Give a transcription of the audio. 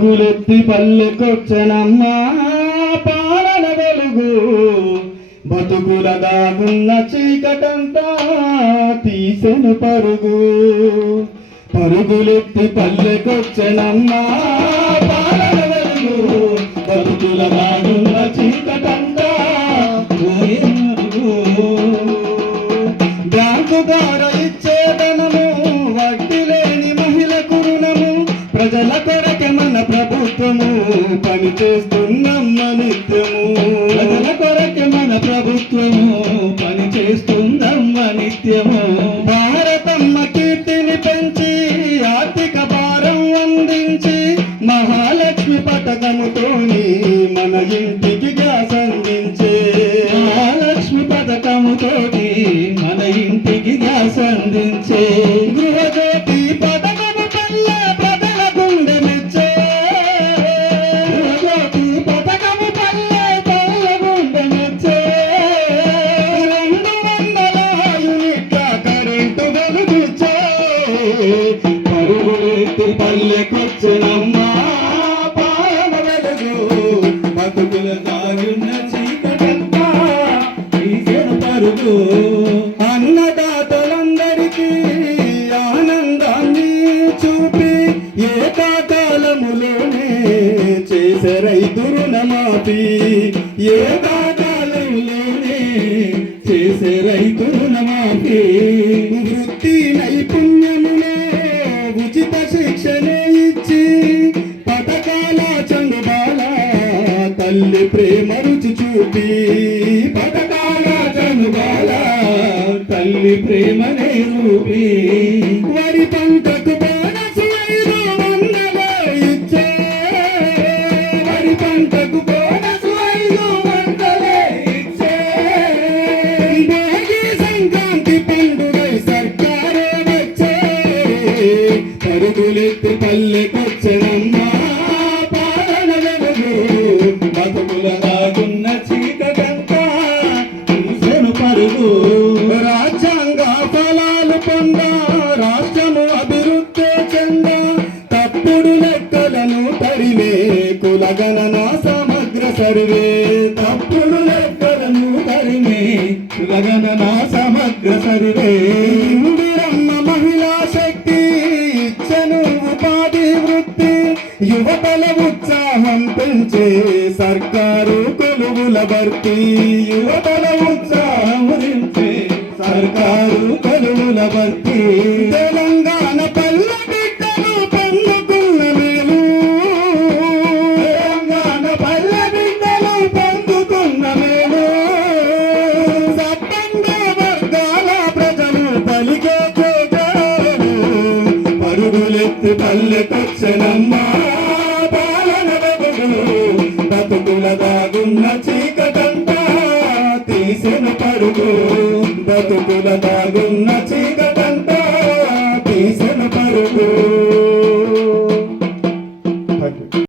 పరుగులెత్తి పల్లెకొచ్చనమ్మా పాలన వెలుగు. బతుకుల దాగున్న చీకటంతా తీసెను పరుగు. పరుగులెత్తి పల్లెకొచ్చనమ్మా పాలన వెలుగు. బతుకుల దాగున్న చీకటంతా చేస్తున్నమ్మ నిత్యము. ప్రజల కొరకే మన ప్రభుత్వము పని చేస్తుందమ్మ నిత్యము. భారతమ్మ కీర్తిని పెంచి ఆర్థిక భారం అందించి మహాలక్ష్మి పథకముతోని మన ఇంటికి గ్యాస్ అందించే. మహాలక్ష్మి పథకముతోటి మన ఇంటికి గ్యాస్ అందించే. గృహజ్యోతి పల్లెకొచ్చినమ్మా పాలన వెలుగు. బతుకుల దాగున్న చీకటంతా తీసిన పరుగు. అన్నదాతలందరికీ ఆనందాన్ని చూపి ఏకాకాలములోనే చేసే రైతు రుణమాఫీ ఏకాకాలంలోనే చేసే రైతు రుణమాఫీ వృత్తి నైపుణ్యం తల్లి ప్రేమ రుచి చూపి పథకాల చనుబాల తల్లి ప్రేమనే రూపి. వరి పంటకు బోనస్ ఇచ్చే. వరి పంటకు బోనస్ ఐదు ఇచ్చే. భోగి సంక్రాంతి పండుగ సర్కారే వచ్చే. పరుగులెత్తి ఫలాలు రాష్ట్రము అభివృద్ధి చెంద తప్పుడు లెక్కలను తరిమే కులగణన సమగ్ర సర్వే. తప్పుడు లెక్కలను తరివే కులగణన సమగ్ర సర్వే. ఇందిరమ్మ మహిళా శక్తి ఇచ్చను ఉపాధి వృత్తి యువతల ఉత్సాహం పెంచే సర్కారు కొలువుల భర్తీ. యువతల ఉత్సాహం తల్లి పల్లెకొచ్చనమ్మా పాలన